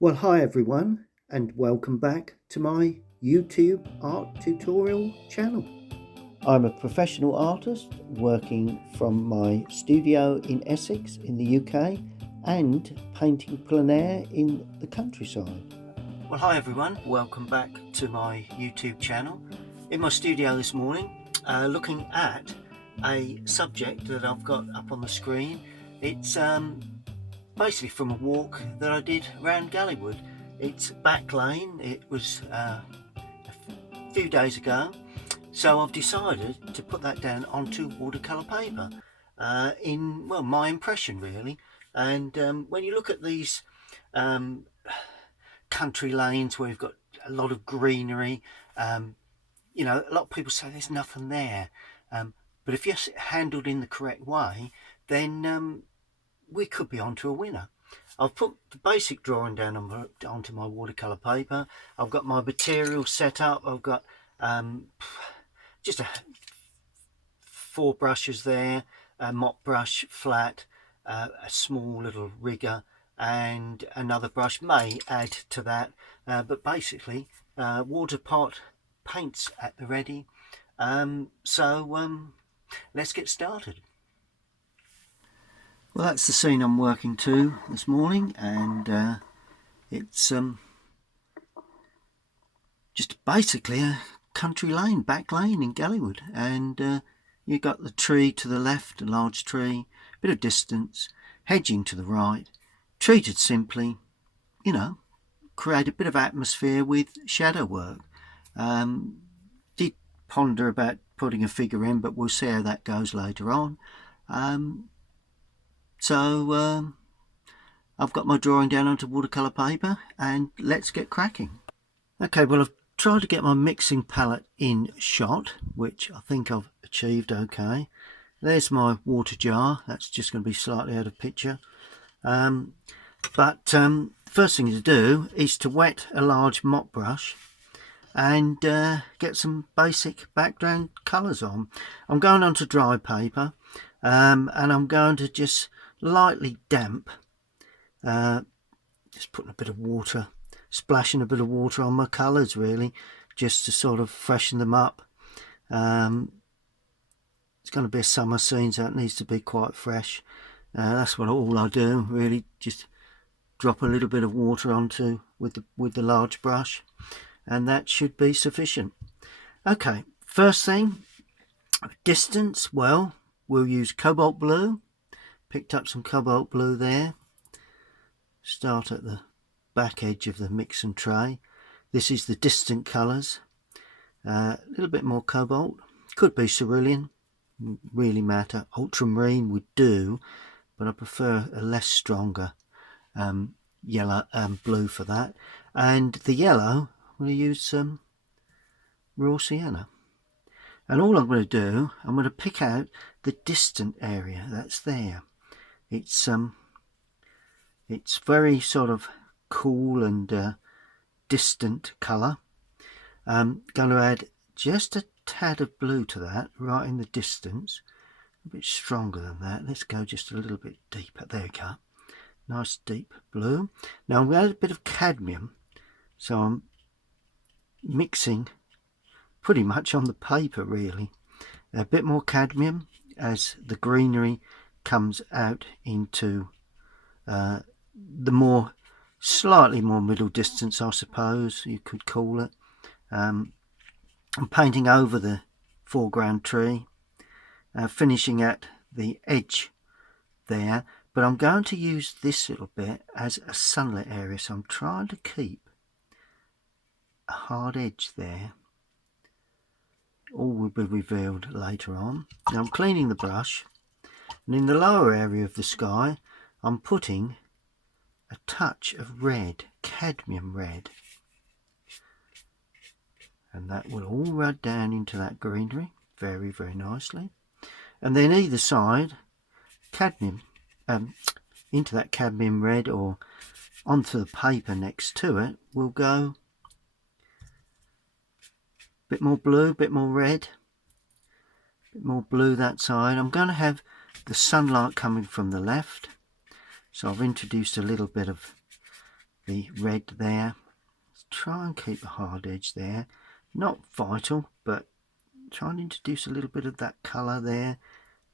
Well, hi everyone, and welcome back to my YouTube art tutorial channel. I'm a professional artist working from my studio in Essex in the UK and painting plein air in the countryside. Well, hi everyone, welcome back to my YouTube channel. In my studio this morning, looking at a subject that I've got up on the screen. It's basically from a walk that I did around Gallywood. It's back lane. It was a few days ago, so I've decided to put that down onto watercolour paper in, well, my impression really. And when you look at these um, country lanes where you've got a lot of greenery, you know, a lot of people say there's nothing there, but if you're handled in the correct way, then we could be onto a winner. I've put the basic drawing down onto my watercolour paper. I've got my material set up. I've got just 4 brushes there, a mop brush flat, a small little rigger, and another brush may add to that, but basically water pot, paints at the ready. So let's get started. Well, that's the scene I'm working to this morning, and it's just basically a country lane, back lane in Gallywood, and you've got the tree to the left, a large tree, a bit of distance, hedging to the right, treated simply, you know, create a bit of atmosphere with shadow work. Did ponder about putting a figure in, but we'll see how that goes later on. So I've got my drawing down onto watercolour paper, and let's get cracking. Okay, well, I've tried to get my mixing palette in shot, which I think I've achieved okay. There's my water jar. That's just going to be slightly out of picture. But first thing to do is to wet a large mop brush and get some basic background colours on. I'm going onto dry paper, and I'm going to just lightly damp, just putting a bit of water, splashing a bit of water on my colours really, just to sort of freshen them up. It's going to be a summer scene, so it needs to be quite fresh. That's what all I do really, just drop a little bit of water onto with the large brush, and that should be sufficient. Okay, first thing, distance. Well, we'll use cobalt blue. Picked up some cobalt blue there. Start at the back edge of the mixing tray. This is the distant colours. A little bit more cobalt. Could be cerulean. Really matter. Ultramarine would do, but I prefer a less stronger yellow blue for that. And the yellow, I'm going to use some raw sienna. And all I'm going to do, I'm going to pick out the distant area that's there. It's very sort of cool and distant colour. I'm going to add just a tad of blue to that, right in the distance. A bit stronger than that. Let's go just a little bit deeper. There we go. Nice deep blue. Now I'm going to add a bit of cadmium. So I'm mixing pretty much on the paper really. A bit more cadmium as the greenery comes out into the slightly more middle distance, I suppose you could call it. I'm painting over the foreground tree, finishing at the edge there, but I'm going to use this little bit as a sunlit area, so I'm trying to keep a hard edge there. All will be revealed later on. Now I'm cleaning the brush, and in the lower area of the sky I'm putting a touch of red, cadmium red, and that will all rub down into that greenery very, very nicely. And then either side, cadmium into that cadmium red or onto the paper next to it will go a bit more blue, a bit more red, a bit more blue that side. I'm going to have the sunlight coming from the left, so I've introduced a little bit of the red there. Let's try and keep a hard edge there. Not vital, but try and introduce a little bit of that colour there.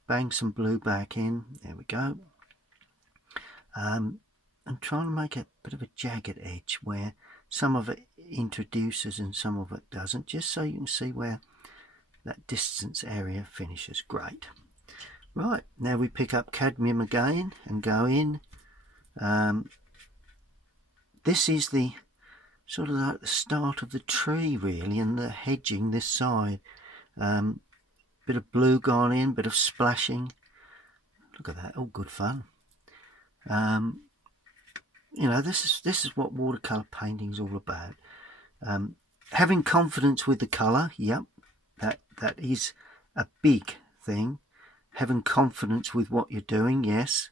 Bang some blue back in. There we go. And trying to make a bit of a jagged edge where some of it introduces and some of it doesn't, just so you can see where that distance area finishes. Great. Right, now we pick up cadmium again and go in. This is the sort of like the start of the tree really, and the hedging this side. Bit of blue gone in, bit of splashing. Look at that, all good fun. You know, this is what watercolour painting is all about. Having confidence with the colour, yep, that is a big thing. Having confidence with what you're doing, yes.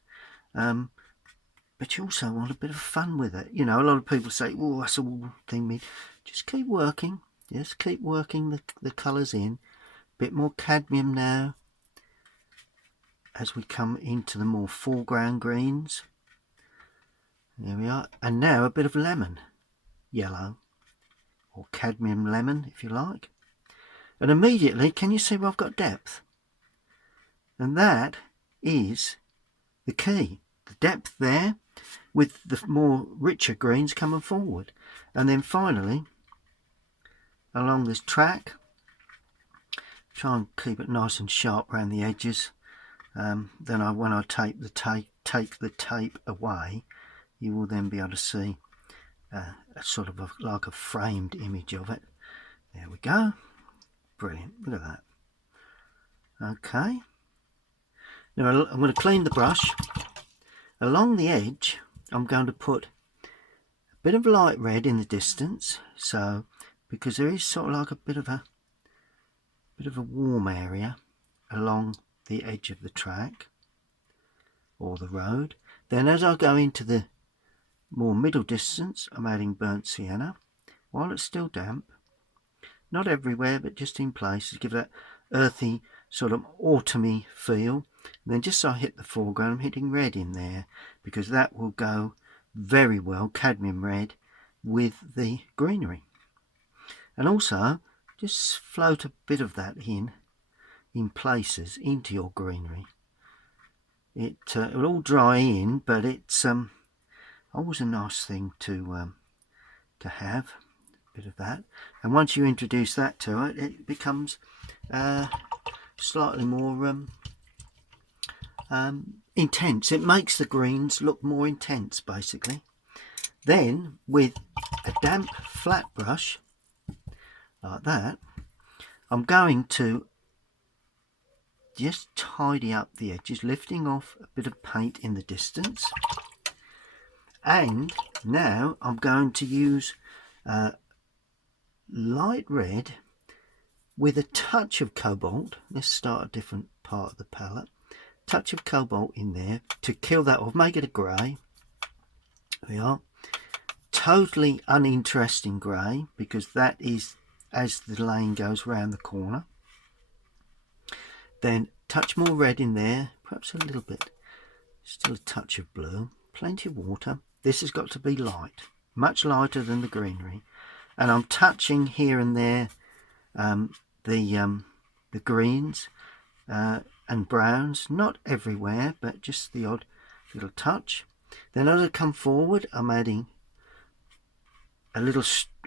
But you also want a bit of fun with it. You know, a lot of people say, oh, that's all thing. Just keep working. Just keep working the colours in. Bit more cadmium now as we come into the more foreground greens. There we are. And now a bit of lemon yellow, or cadmium lemon if you like. And immediately, can you see where I've got depth? And that is the key. The depth there with the more richer greens coming forward. And then finally, along this track, try and keep it nice and sharp around the edges. Then when I take the tape away, you will then be able to see a sort of like a framed image of it. There we go. Brilliant. Look at that. Okay. Now I'm going to clean the brush. Along the edge, I'm going to put a bit of light red in the distance. So, because there is sort of like a bit of a warm area along the edge of the track or the road. Then as I go into the more middle distance, I'm adding burnt sienna while it's still damp. Not everywhere, but just in places. Give that earthy sort of autumny feel. And then just so I hit the foreground, I'm hitting red in there because that will go very well, cadmium red, with the greenery. And also just float a bit of that in places into your greenery. It will all dry in, but it's always a nice thing to have a bit of that. And once you introduce that to it, it becomes slightly more intense. It makes the greens look more intense, basically. Then with a damp flat brush like that, I'm going to just tidy up the edges, lifting off a bit of paint in the distance. And now I'm going to use light red with a touch of cobalt. Let's start a different part of the palette. Touch of cobalt in there to kill that off, make it a grey. There we are. Totally uninteresting grey, because that is as the lane goes round the corner. Then touch more red in there, perhaps a little bit, still a touch of blue, plenty of water. This has got to be light, much lighter than the greenery. And I'm touching here and there the greens and browns, not everywhere, but just the odd little touch. Then as I come forward, I'm adding a little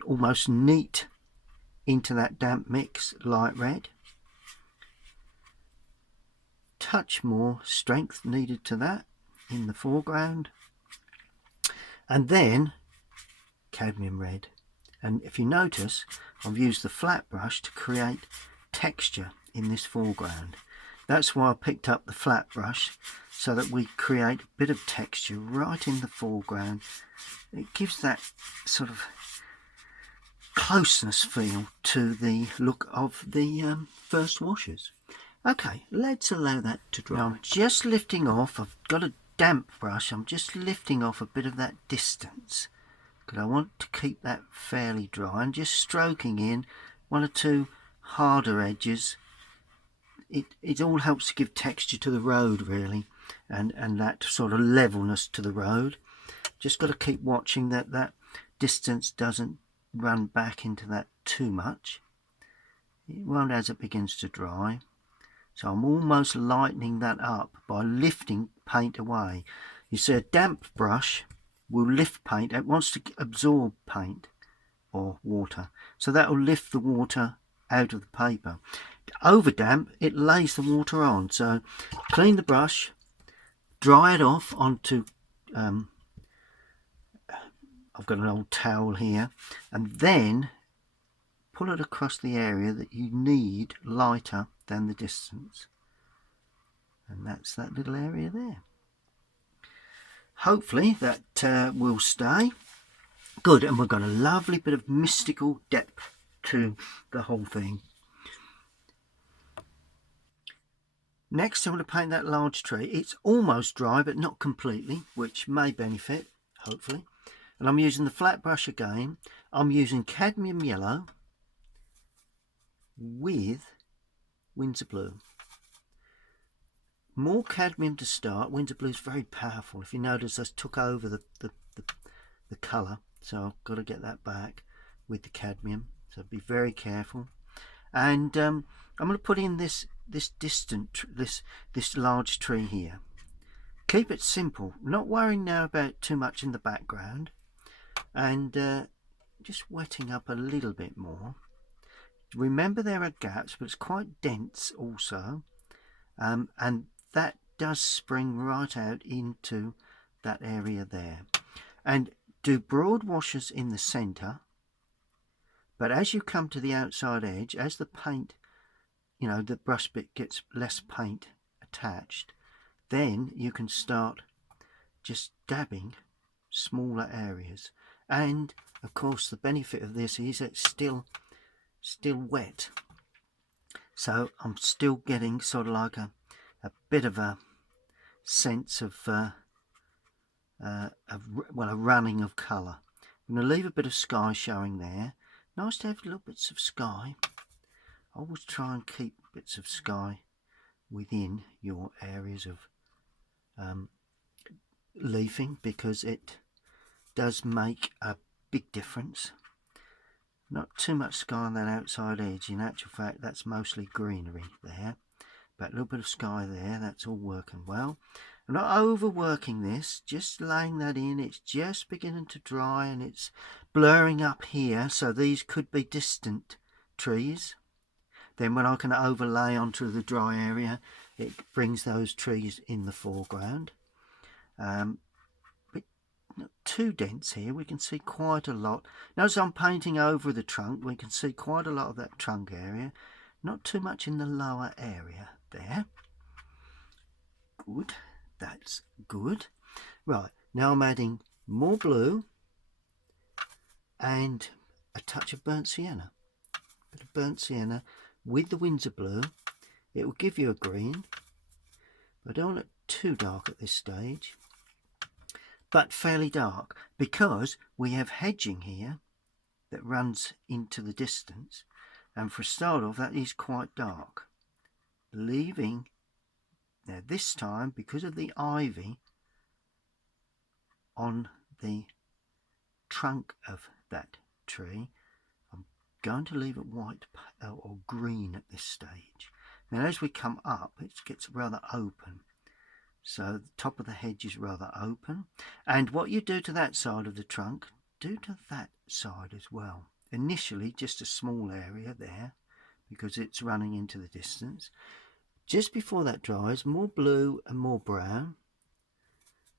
almost neat into that damp mix light red. Touch more strength needed to that in the foreground. And then cadmium red. And if you notice, I've used the flat brush to create texture in this foreground. That's why I picked up the flat brush, so that we create a bit of texture right in the foreground. It gives that sort of closeness feel to the look of the first washes. Okay, let's allow that to dry. Now I'm just lifting off, I've got a damp brush, I'm just lifting off a bit of that distance, because I want to keep that fairly dry, and just stroking in one or two harder edges. It all helps to give texture to the road really, and that sort of levelness to the road. Just got to keep watching that distance doesn't run back into that too much. It won't as it begins to dry. So I'm almost lightening that up by lifting paint away. You see, a damp brush will lift paint. It wants to absorb paint or water. So that will lift the water out of the paper. Over damp, it lays the water on. So clean the brush, dry it off onto, I've got an old towel here, and then pull it across the area that you need lighter than the distance. And that's that little area there. Hopefully that will stay. Good, and we've got a lovely bit of mystical depth to the whole thing. Next, I'm going to paint that large tree. It's almost dry, but not completely, which may benefit, hopefully. And I'm using the flat brush again. I'm using cadmium yellow with Winsor blue. More cadmium to start. Winsor blue is very powerful. If you notice, I took over the colour, so I've got to get that back with the cadmium. So be very careful. And I'm going to put in this large tree here. Keep it simple. Not worrying now about too much in the background, and just wetting up a little bit more. Remember, there are gaps, but it's quite dense also, and that does spring right out into that area there. And do broad washes in the center, but as you come to the outside edge, as the paint, you know, the brush bit gets less paint attached, then you can start just dabbing smaller areas. And of course the benefit of this is it's still wet, so I'm still getting sort of like a bit of a sense of a running of colour. I'm going to leave a bit of sky showing there. Nice to have little bits of sky. I always try and keep bits of sky within your areas of leafing, because it does make a big difference. Not too much sky on that outside edge. In actual fact, that's mostly greenery there, but a little bit of sky there. That's all working well. I'm not overworking this, just laying that in. It's just beginning to dry and it's blurring up here, so these could be distant trees. Then when I can overlay onto the dry area, it brings those trees in the foreground. But not too dense here. We can see quite a lot. Notice I'm painting over the trunk. We can see quite a lot of that trunk area. Not too much in the lower area there. Good. That's good. Right, now I'm adding more blue and a touch of burnt sienna. A bit of burnt sienna with the Winsor blue. It will give you a green, but I don't want it too dark at this stage, but fairly dark, because we have hedging here that runs into the distance, and for a start off that is quite dark. Leaving, now this time, because of the ivy on the trunk of that tree, I'm going to leave it white or green at this stage. Now as we come up, it gets rather open, so the top of the hedge is rather open, and what you do to that side of the trunk, do to that side as well. Initially just a small area there because it's running into the distance. Just before that dries, more blue and more brown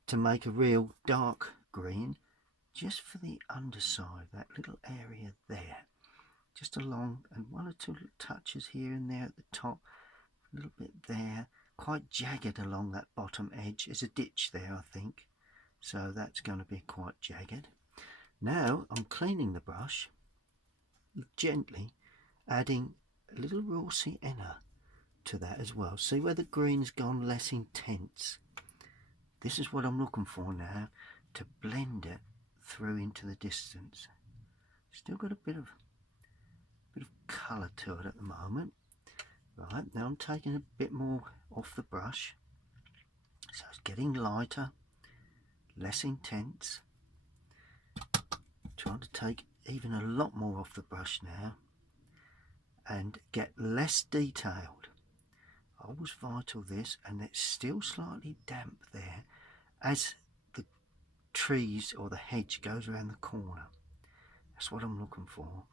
to make a real dark green, just for the underside, that little area there, just along, and one or two little touches here and there at the top, a little bit there, quite jagged along that bottom edge. There's a ditch there, I think, so that's going to be quite jagged. Now I'm cleaning the brush, gently adding a little raw sienna to that as well. See where the green's gone less intense? This is what I'm looking for now, to blend it through into the distance. Still got a bit of colour to it at the moment. Right, now I'm taking a bit more off the brush, so it's getting lighter, less intense. trying to take even a lot more off the brush now and get less detailed. Always vital this, and it's still slightly damp there as the trees or the hedge goes around the corner. That's what I'm looking for.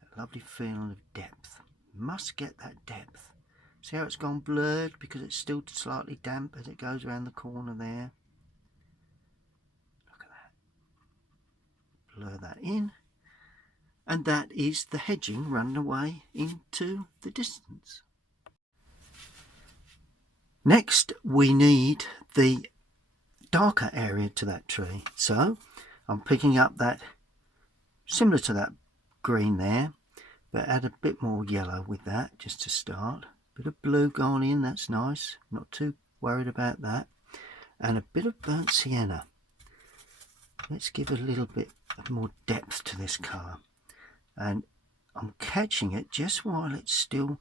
That lovely feeling of depth. Must get that depth. See how it's gone blurred because it's still slightly damp as it goes around the corner there. Look at that. Blur that in. And that is the hedging running away into the distance. Next we need the darker area to that tree. So I'm picking up that, similar to that green there, but add a bit more yellow with that just to start. Bit of blue gone in, that's nice. Not too worried about that. And a bit of burnt sienna. Let's give a little bit more depth to this colour. And I'm catching it just while it's still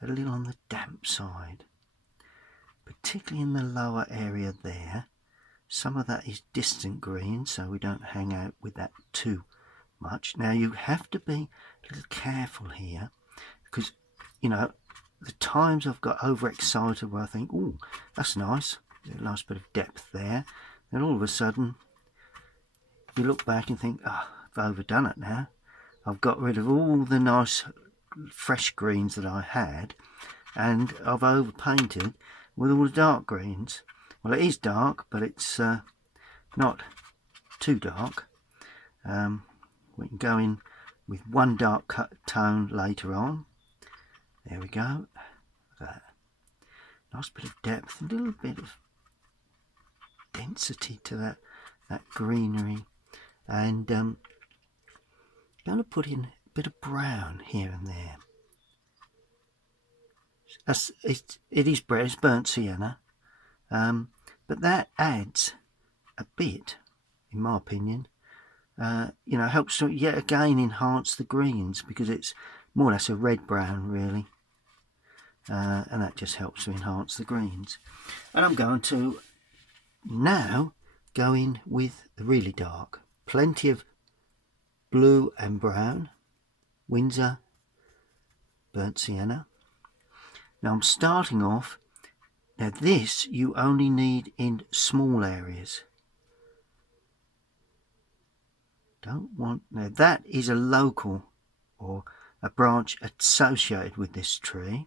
a little on the damp side. Particularly in the lower area there. Some of that is distant green, so we don't hang out with that too much. Now you have to be a little careful here, because, you know, the times I've got overexcited where I think, oh, that's nice, a nice bit of depth there, and all of a sudden you look back and think, oh, I've overdone it now. I've got rid of all the nice fresh greens that I had, and I've overpainted with all the dark greens. Well, it is dark, but it's not too dark. We can go in with one dark tone later on. There we go. That nice bit of depth, a little bit of density to that greenery, and going to put in a bit of brown here and there. It is brown, it's burnt sienna, but that adds a bit, in my opinion. You know, helps to yet again enhance the greens, because it's more or less a red brown really, and that just helps to enhance the greens. And I'm going to now go in with the really dark, plenty of blue and brown, Windsor, burnt sienna. Now I'm starting off. Now this you only need in small areas. Don't want, now that is a local or a branch associated with this tree.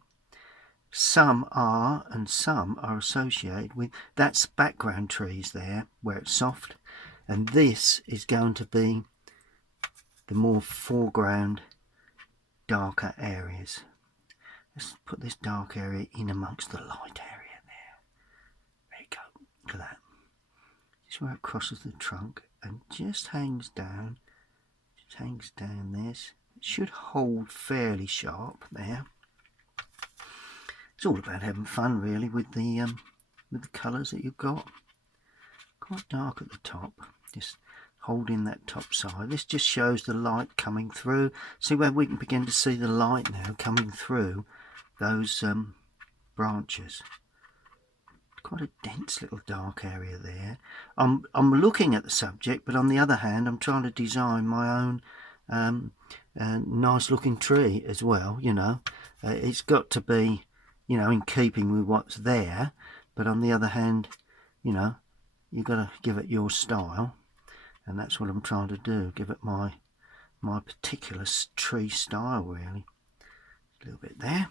Some are, and some are associated with, that's background trees there where it's soft, and this is going to be the more foreground darker areas. Let's put this dark area in amongst the light area there. There you go. Look at that. This is where it crosses the trunk and just hangs down. Just hangs down this. It should hold fairly sharp there. It's all about having fun really with the colours that you've got. Quite dark at the top. Just holding that top side. This just shows the light coming through. See where we can begin to see the light now coming through those branches. Quite a dense little dark area there. I'm looking at the subject, but on the other hand I'm trying to design my own nice looking tree as well, you know. It's got to be, you know, in keeping with what's there, but on the other hand, you know, you've got to give it your style, and that's what I'm trying to do, give it my particular tree style really. A little bit there.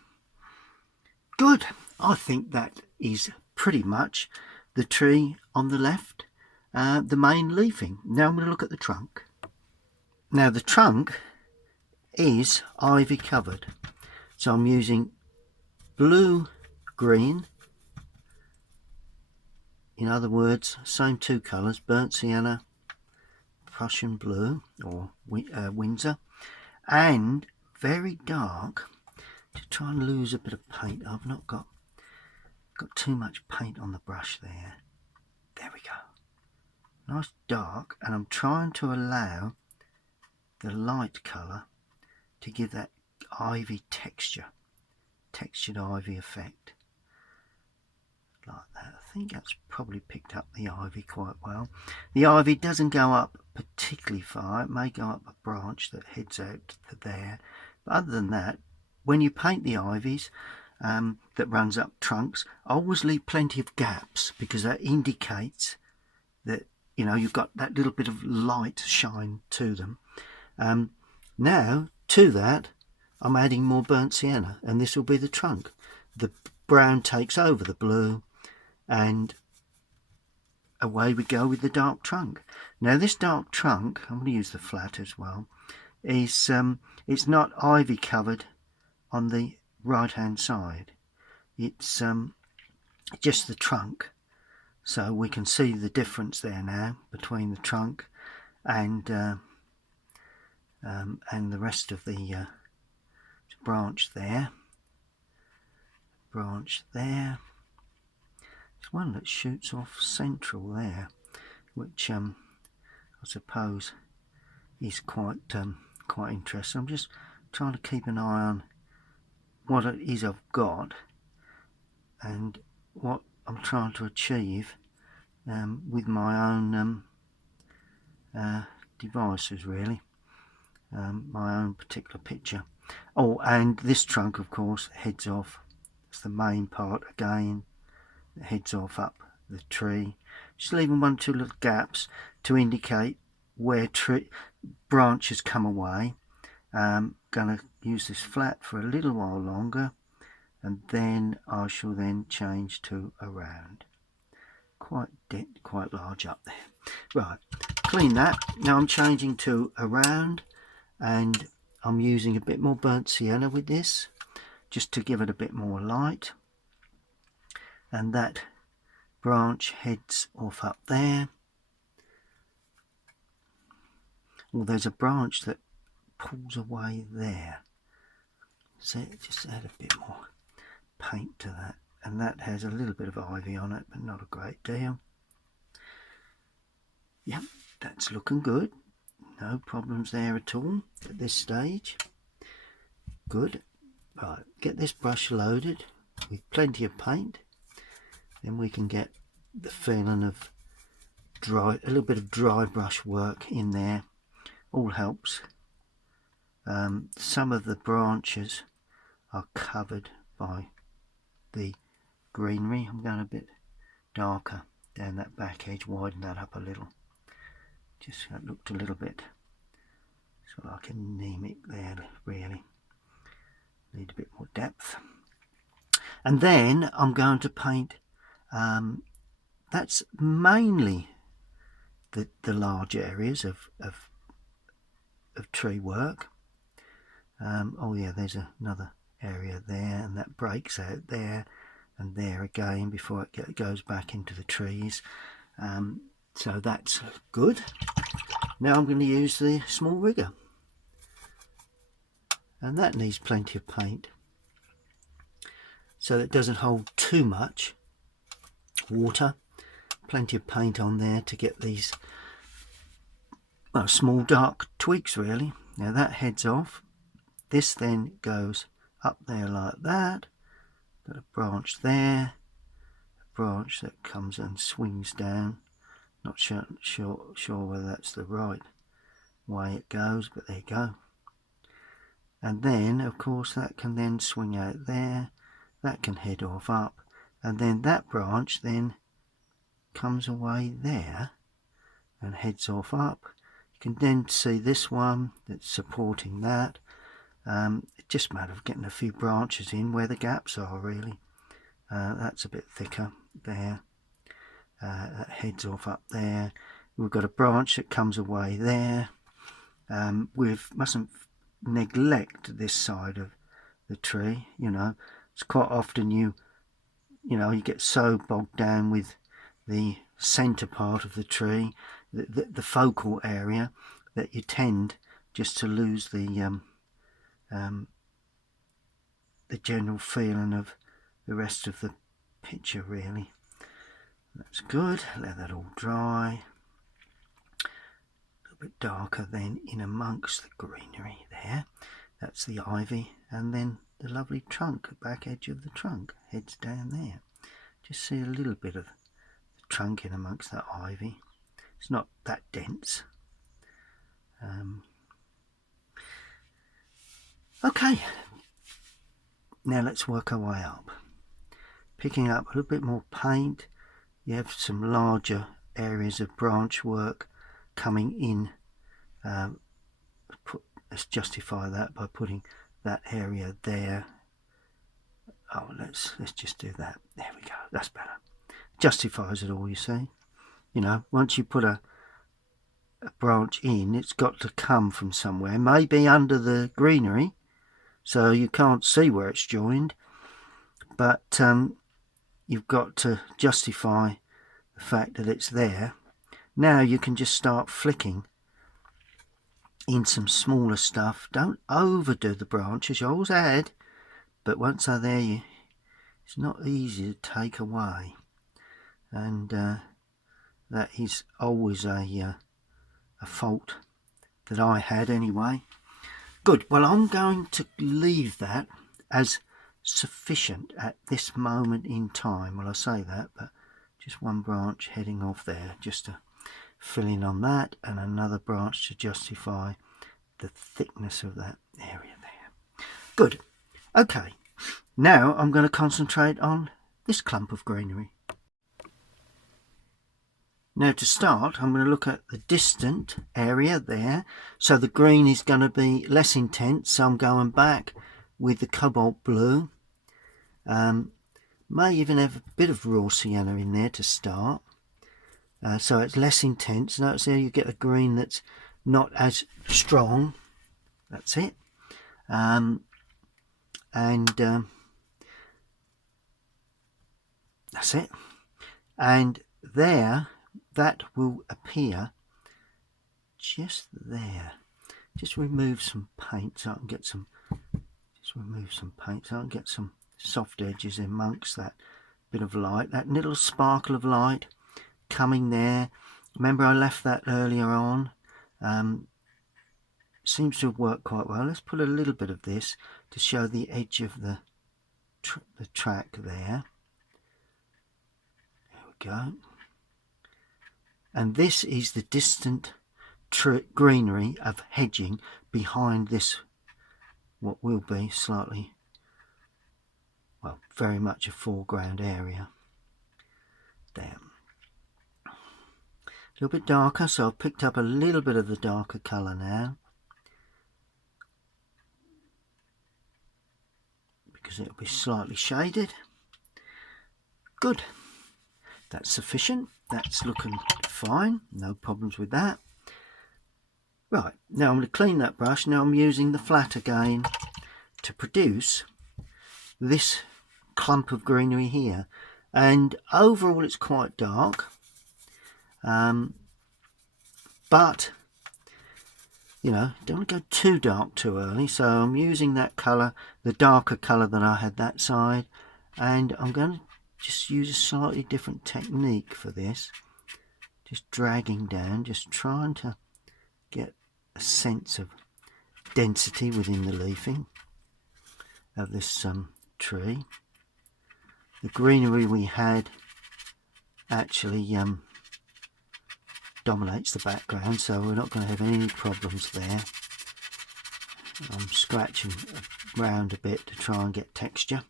Good. I think that is pretty much the tree on the left, the main leafing. Now I'm going to look at the trunk. Now the trunk is ivy covered, so I'm using blue green, in other words same two colours, burnt sienna, Prussian blue or Windsor, and very dark to try and lose a bit of paint. I've not got too much paint on the brush there. There we go. Nice dark, and I'm trying to allow the light colour to give that ivy texture, textured ivy effect. like that. I think that's probably picked up the ivy quite well. The ivy doesn't go up particularly far. It may go up a branch that heads out to there, but other than that, when you paint the ivies that runs up trunks, always leave plenty of gaps, because that indicates that, you know, you've got that little bit of light shine to them. Now to that I'm adding more burnt sienna, and this will be the trunk. The brown takes over the blue, and away we go with the dark trunk. Now this dark trunk, I'm going to use the flat as well, is it's not ivy covered on the right hand side. It's just the trunk, so we can see the difference there now between the trunk and the rest of the branch there. There's one that shoots off central there, which I suppose is quite interesting. I'm just trying to keep an eye on what it is I've got and what I'm trying to achieve with my own devices, really, my own particular picture. Oh, and this trunk, of course, heads off. It's the main part again. It heads off up the tree. Just leaving 1 or 2 little gaps to indicate where branches come away. I'm going to use this flat for a little while longer, and then I shall then change to a round. Quite large up there. Right, clean that. Now I'm changing to a round, and I'm using a bit more burnt sienna with this, just to give it a bit more light. And that branch heads off up there. Well, there's a branch that pulls away there, so just add a bit more paint to that, and that has a little bit of ivy on it, but not a great deal. Yep, that's looking good. No problems there at all at this stage. Good. Right, get this brush loaded with plenty of paint, then we can get the feeling of a little bit of dry brush work in there. All helps. Some of the branches are covered by the greenery. I'm going a bit darker down that back edge, widen that up a little. Just that looked a little bit sort of like anemic there, really. Need a bit more depth. And then I'm going to paint, that's mainly the large areas of tree work. Oh yeah, there's another area there, and that breaks out there and there again before it goes back into the trees. So that's good. Now I'm going to use the small rigger, and that needs plenty of paint so that it doesn't hold too much water. Plenty of paint on there to get these small dark twigs, really. Now that heads off. This then goes up there like that. Got a branch there, a branch that comes and swings down. Not sure whether that's the right way it goes, but there you go. And then of course that can then swing out there, that can head off up, and then that branch then comes away there and heads off up. You can then see this one that's supporting that. It's just a matter of getting a few branches in where the gaps are, really. That's a bit thicker there. That heads off up there. We've got a branch that comes away there. We mustn't neglect this side of the tree. You know, it's quite often you get so bogged down with the center part of the tree, the focal area, that you tend just to lose the general feeling of the rest of the picture, really. That's good. Let that all dry. A little bit darker then in amongst the greenery there. That's the ivy, and then the lovely trunk, back edge of the trunk heads down there. Just see a little bit of the trunk in amongst that ivy. It's not that dense. Okay, now let's work our way up. Picking up a little bit more paint. You have some larger areas of branch work coming in. Let's justify that by putting that area there. Oh, let's just do that. There we go. That's better. Justifies it all, you see. You know, once you put a branch in, it's got to come from somewhere. Maybe under the greenery, so you can't see where it's joined. But you've got to justify the fact that it's there. Now you can just start flicking in some smaller stuff. Don't overdo the branches. You always add, but once they're there, it's not easy to take away, and that is always a fault that I had anyway. Good. Well, I'm going to leave that as sufficient at this moment in time. Well, I say that, but just one branch heading off there just to fill in on that, and another branch to justify the thickness of that area there. Good. Okay, now I'm going to concentrate on this clump of greenery. Now to start, I'm going to look at the distant area there. So the green is going to be less intense, so I'm going back with the cobalt blue. May even have a bit of raw sienna in there to start. So it's less intense. Notice there you get a green that's not as strong. That's it. That's it. And there, that will appear just there. Just remove some paint so I can get some. Just remove some paint so I can get some soft edges amongst that bit of light. That little sparkle of light coming there. Remember, I left that earlier on. Seems to have worked quite well. Let's put a little bit of this to show the edge of the track there. There we go. And this is the distant greenery of hedging behind this, what will be slightly, well, very much a foreground area. There. A little bit darker, so I've picked up a little bit of the darker colour now, because it'll be slightly shaded. Good. That's sufficient. That's looking fine. No problems with that. Right, now I'm going to clean that brush. Now I'm using the flat again to produce this clump of greenery here. And overall it's quite dark. But, you know, don't want to go too dark too early. So I'm using that colour, the darker colour that I had that side. And I'm going to just use a slightly different technique for this. Just dragging down, just trying to get a sense of density within the leafing of this tree. The greenery we had actually dominates the background, so we're not going to have any problems there. I'm scratching around a bit to try and get texture.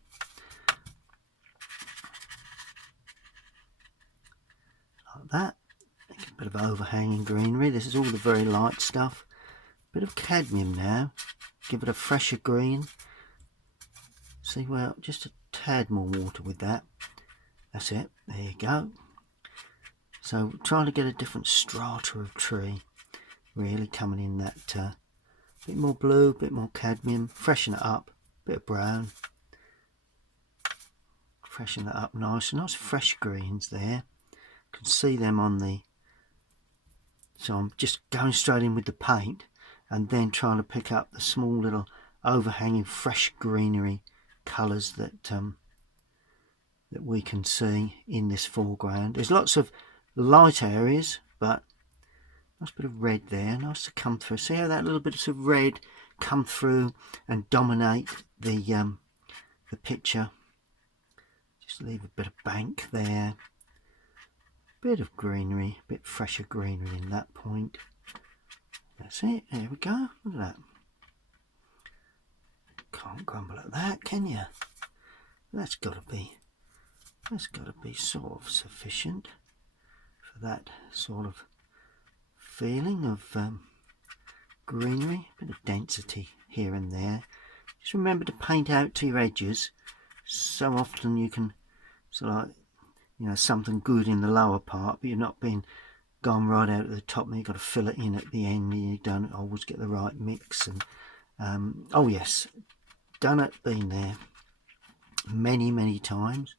Like that. A bit of overhanging greenery. This is all the very light stuff. Bit of cadmium now. Give it a fresher green. See, well, just a tad more water with that. That's it. There you go. So trying to get a different strata of tree. Really coming in that bit more blue, bit more cadmium. Freshen it up. Bit of brown. Freshen that up nice. Nice fresh greens there. You can see them on the. So I'm just going straight in with the paint and then trying to pick up the small little overhanging fresh greenery colours that that we can see in this foreground. There's lots of light areas, but nice bit of red there, nice to come through. See how that little bit of red come through and dominate the picture. Just leave a bit of bank there, bit of greenery, a bit fresher greenery in that point. That's it, there we go, look at that. Can't grumble at that, can you? That's got to be sort of sufficient for that sort of feeling of greenery, a bit of density here and there. Just remember to paint out to your edges. So often you can sort of, something good in the lower part, but you're not being gone right out at the top, and you've got to fill it in at the end, and you don't always get the right mix. And oh yes, done it, been there many times.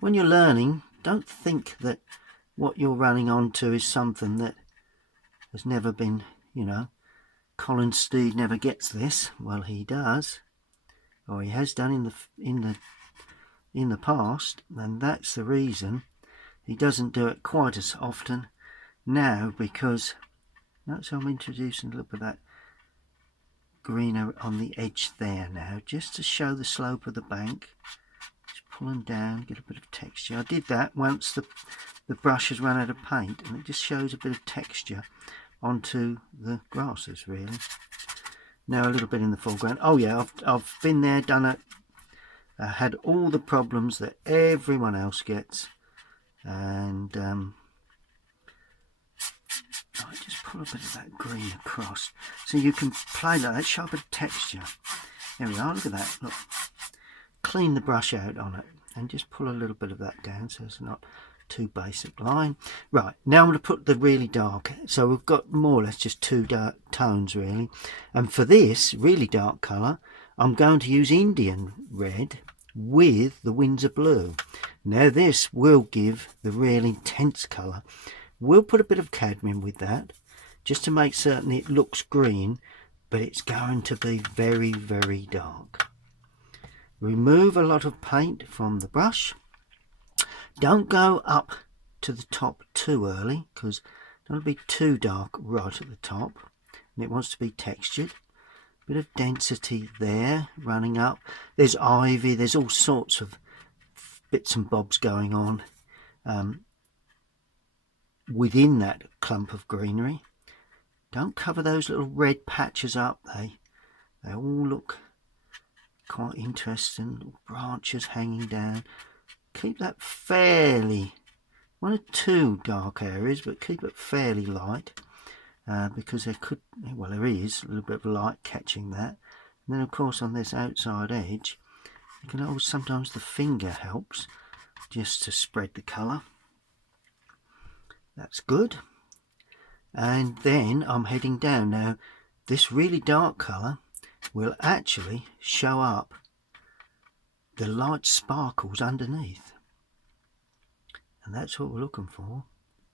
When you're learning, don't think that what you're running onto is something that has never been, Colinsteedart never gets this. Well, he does, or he has done in the past, and that's the reason he doesn't do it quite as often now, because notice I'm introducing a little bit of that greener on the edge there now, just to show the slope of the bank. Just pulling down, get a bit of texture. I did that once the brush has run out of paint, and it just shows a bit of texture onto the grasses really. Now a little bit in the foreground. Oh yeah, I've been there, done it. I had all the problems that everyone else gets, and I just pull a bit of that green across so you can play like that, show a bit of texture. There we are, look at that, look. Clean the brush out on it and just pull a little bit of that down so it's not too basic line. Right, now I'm going to put the really dark, so we've got more or less just two dark tones really, and for this really dark colour I'm going to use Indian red with the Windsor blue. Now this will give the real intense colour. We'll put a bit of cadmium with that just to make certain it looks green, but it's going to be very dark. Remove a lot of paint from the brush. Don't go up to the top too early, because don't be too dark right at the top, and it wants to be textured. Bit of density there running up. There's ivy, there's all sorts of bits and bobs going on within that clump of greenery. Don't cover those little red patches up. They all look quite interesting, little branches hanging down. Keep that fairly, one or two dark areas, but keep it fairly light, because there is a little bit of light catching that. And then of course on this outside edge, you can always, sometimes the finger helps just to spread the colour. That's good. And then I'm heading down. Now this really dark colour will actually show up the light sparkles underneath, and that's what we're looking for.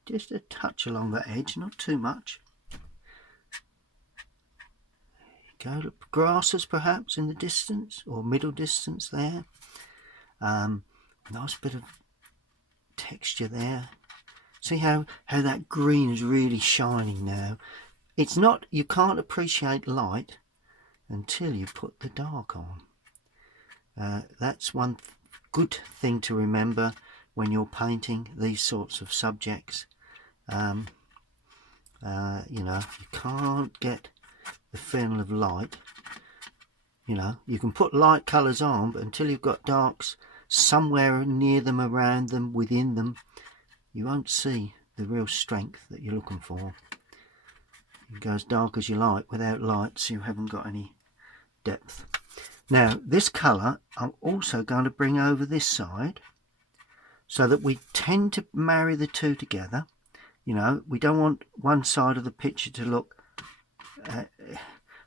Just a touch along that edge, not too much. There you go. Grasses perhaps in the distance or middle distance there. Nice bit of texture there. See how that green is really shining now. It's not, you can't appreciate light until you put the dark on. That's one good thing to remember when you're painting these sorts of subjects. You can't get the feeling of light. You can put light colours on, but until you've got darks somewhere near them, around them, within them, you won't see the real strength that you're looking for. You can go as dark as you like without light, so you haven't got any depth. Now this colour I'm also going to bring over this side, so that we tend to marry the two together. We don't want one side of the picture to look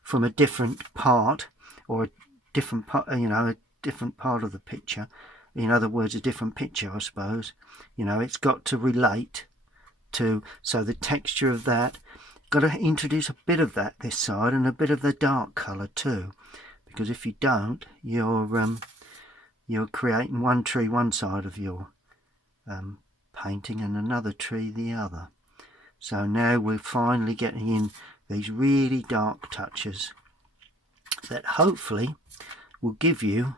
from a different part, or a different part, a different part of the picture. In other words, a different picture, I suppose. It's got to relate to, so the texture of that, got to introduce a bit of that this side and a bit of the dark colour too. Because if you don't, you're creating one tree one side of your painting and another tree the other. So now we're finally getting in these really dark touches that hopefully will give you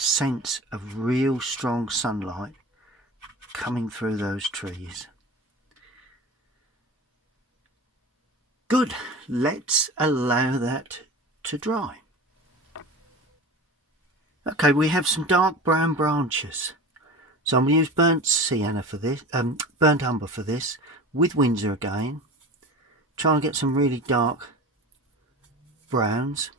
a sense of real strong sunlight coming through those trees. Good, let's allow that to dry. Okay, we have some dark brown branches. So I'm going to use burnt sienna for this, burnt umber for this, with Winsor again. Try and get some really dark browns.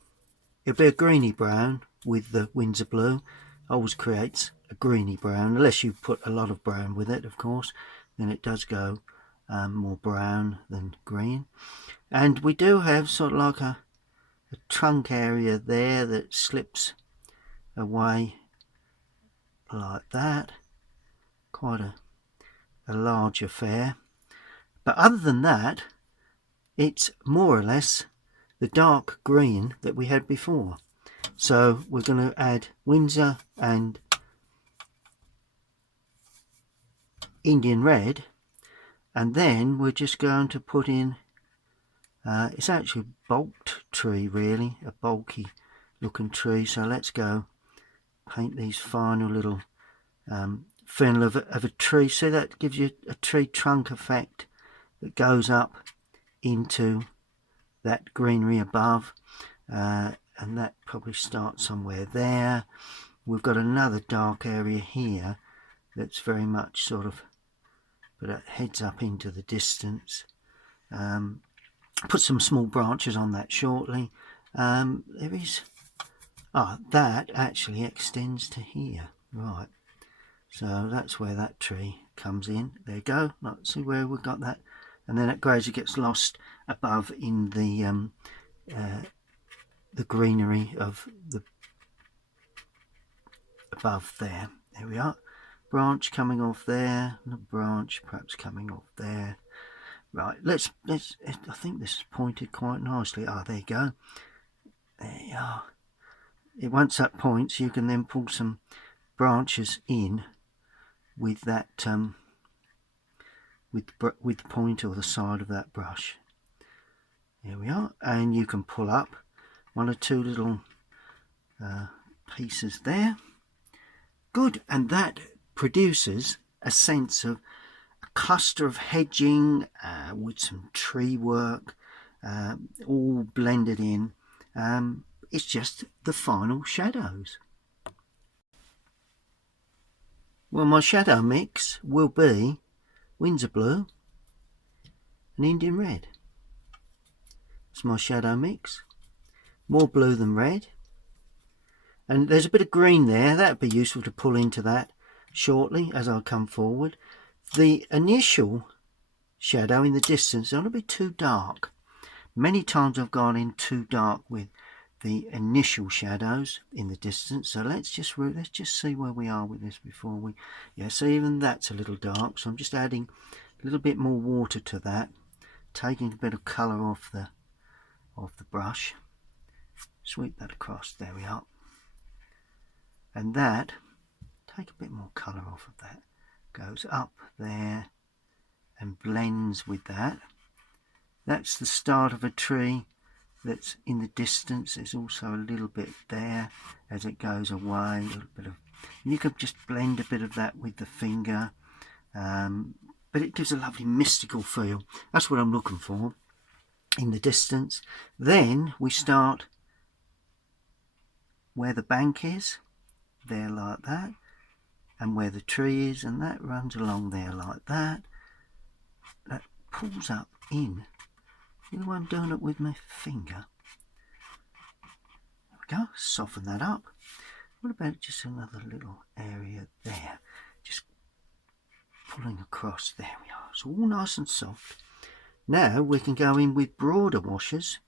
It'll be a greeny brown with the Winsor blue. Always creates a greeny brown, unless you put a lot of brown with it, of course. Then it does go more brown than green. And we do have sort of like a trunk area there that slips away like that. Quite a large affair. But other than that, it's more or less the dark green that we had before. So we're going to add Winsor and Indian red, and then we're just going to put in it's actually a bulked tree, really, a bulky looking tree. So let's go paint these final little fennel of a tree. So that gives you a tree trunk effect that goes up into that greenery above, and that probably starts somewhere there. We've got another dark area here that's very much sort of, but it heads up into the distance. Put some small branches on that shortly. There is, that actually extends to here, right? So that's where that tree comes in. There you go. Let's see where we've got that, and then it gradually gets lost above in the greenery of the above there. There we are. Branch coming off there, and a branch perhaps coming off there. Right, let's. I think this is pointed quite nicely. There you go. There you are. Once that points, you can then pull some branches in with that, with the point or the side of that brush. There we are, and you can pull up one or two little pieces there. Good, and that produces a sense of a cluster of hedging with some tree work, all blended in. It's just the final shadows. Well, my shadow mix will be Winsor blue and Indian red. It's my shadow mix. More blue than red. And there's a bit of green there. That would be useful to pull into that shortly as I come forward. The initial shadow in the distance is going to be too dark. Many times I've gone in too dark with the initial shadows in the distance. So let's just see where we are with this before we. Yeah, so even that's a little dark. So I'm just adding a little bit more water to that, taking a bit of colour off the brush. Sweep that across. There we are. And that, take a bit more colour off of that, goes up there and blends with that. That's the start of a tree that's in the distance. There's also a little bit there as it goes away, a little bit of, and you can just blend a bit of that with the finger, but it gives a lovely mystical feel. That's what I'm looking for in the distance. Then we start where the bank is, there like that, and where the tree is, and that runs along there like that. That pulls up in. You know, I'm doing it with my finger. There we go, soften that up. What about just another little area there? Just pulling across, there we are. It's all nice and soft. Now we can go in with broader washes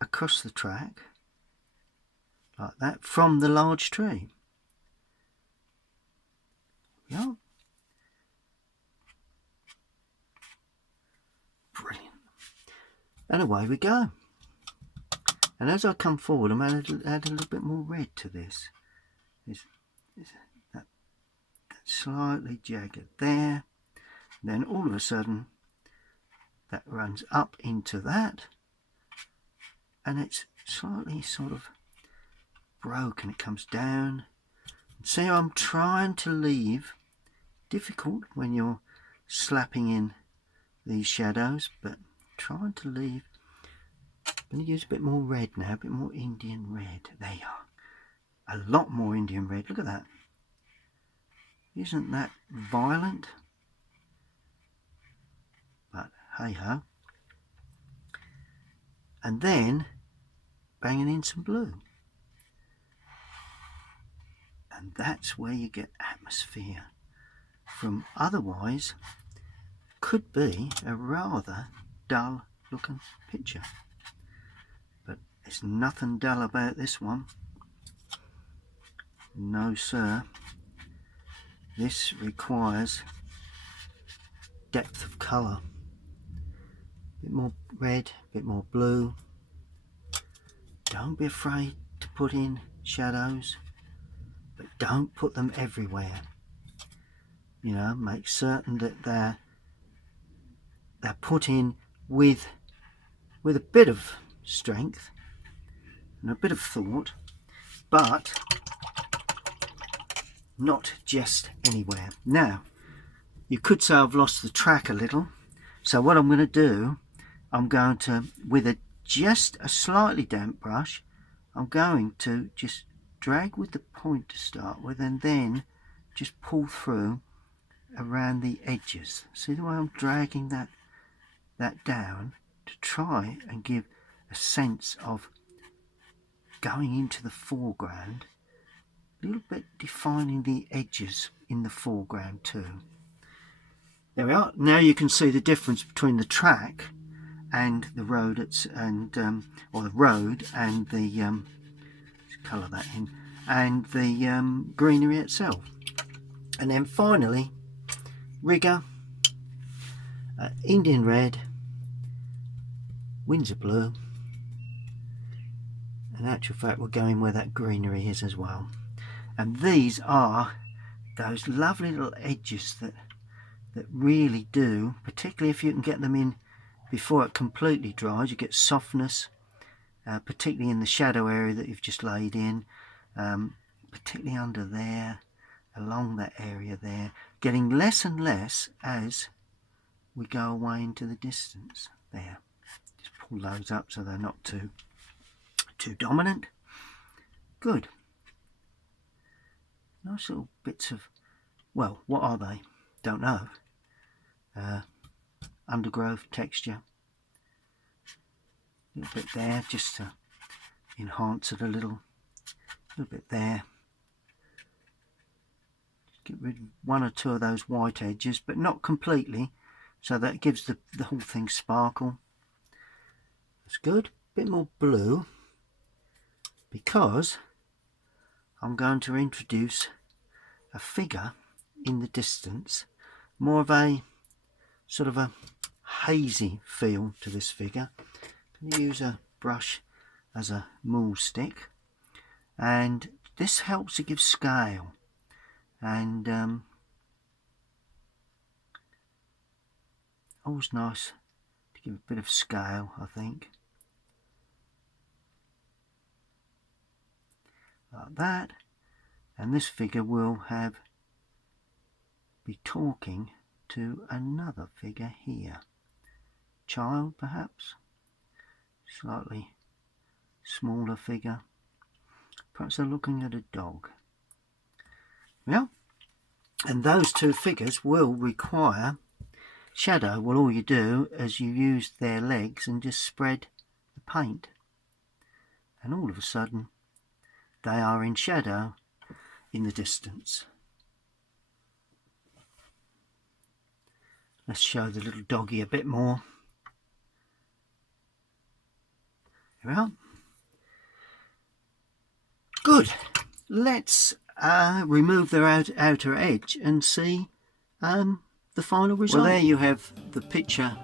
across the track, like that, from the large tree. There we are. Brilliant. And away we go. And as I come forward, I'm going to add a little bit more red to this. That slightly jagged there. And then all of a sudden, that runs up into that. And it's slightly sort of broken. It comes down. See, I'm trying to leave, difficult when you're slapping in these shadows, but trying to leave. I'm going to use a bit more red now, a bit more Indian red. There you are. A lot more Indian red. Look at that. Isn't that violent? But hey ho. And then banging in some blue. And that's where you get atmosphere from otherwise could be a rather dull looking picture. But there's nothing dull about this one. No sir. This requires depth of colour. A bit more red, a bit more blue. Don't be afraid to put in shadows, but don't put them everywhere. You know, make certain that they're put in with a bit of strength and a bit of thought, but not just anywhere. Now, you could say I've lost the track a little, so what I'm going to do, I'm going to, with just a slightly damp brush, I'm going to just drag with the point to start with, and then just pull through around the edges. See the way I'm dragging that down to try and give a sense of going into the foreground, a little bit defining the edges in the foreground too. There we are. Now you can see the difference between the track and the road, or the road and the let's colour that in, and the greenery itself. And then finally, rigger, Indian red, Windsor blue. In actual fact, we're going where that greenery is as well. And these are those lovely little edges that really do, particularly if you can get them in before it completely dries, you get softness, particularly in the shadow area that you've just laid in, particularly under there, along that area there, getting less and less as we go away into the distance. There, just pull those up so they're not too dominant. Good. Nice little bits of, well, what are they? Don't know. Undergrowth texture. A little bit there just to enhance it a little bit there. Just get rid of one or two of those white edges, but not completely, so that gives the whole thing sparkle. That's good. Bit more blue, because I'm going to introduce a figure in the distance, more of a sort of a hazy feel to this figure. I'm going to use a brush as a maul stick, and this helps to give scale, and always nice to give a bit of scale, I think. Like that, and this figure will be talking to another figure here, child perhaps, slightly smaller figure, perhaps they're looking at a dog. Yeah, and those two figures will require shadow. Well, all you do is you use their legs and just spread the paint, and all of a sudden they are in shadow in the distance. Let's show the little doggy a bit more. Here we are. Good. Let's remove their outer edge and see the final result. Well, there you have the picture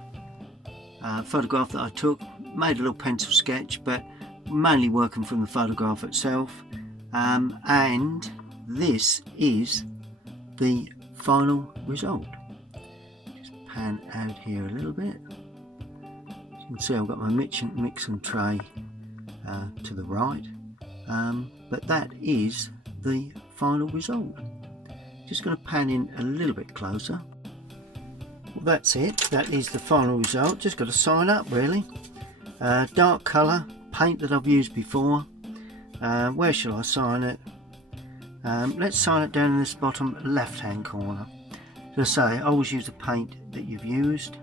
photograph that I took. Made a little pencil sketch, but mainly working from the photograph itself, and this is the final result. Just pan out here a little bit. As you can see, I've got my mix and tray to the right. but that is the final result. Just going to pan in a little bit closer. Well, that's it. That is the final result. Just got to sign up really. Dark colour paint that I've used before. Where shall I sign it? Let's sign it down in this bottom left hand corner. As I say, always use the paint that you've used,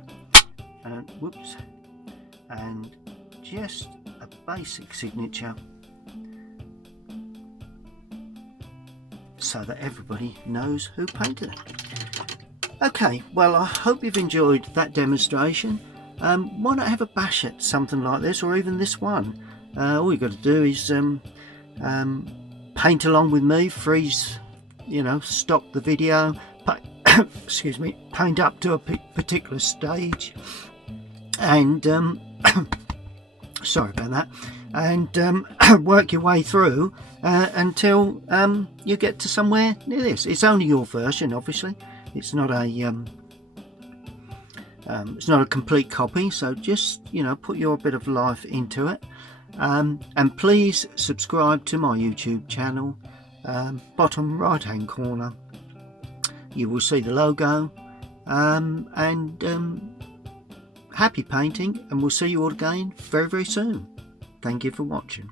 and whoops, and just a basic signature so that everybody knows who painted it. Okay, well, I hope you've enjoyed that demonstration. Why not have a bash at something like this, or even this one? All you've got to do is paint along with me, freeze, stop the video, excuse me, paint up to a particular stage, and sorry about that, and work your way through until you get to somewhere near this. It's only your version, obviously. It's not a complete copy, so just put your bit of life into it. And please subscribe to my YouTube channel. Bottom right hand corner you will see the logo, and happy painting, and we'll see you all again very, very soon. Thank you for watching.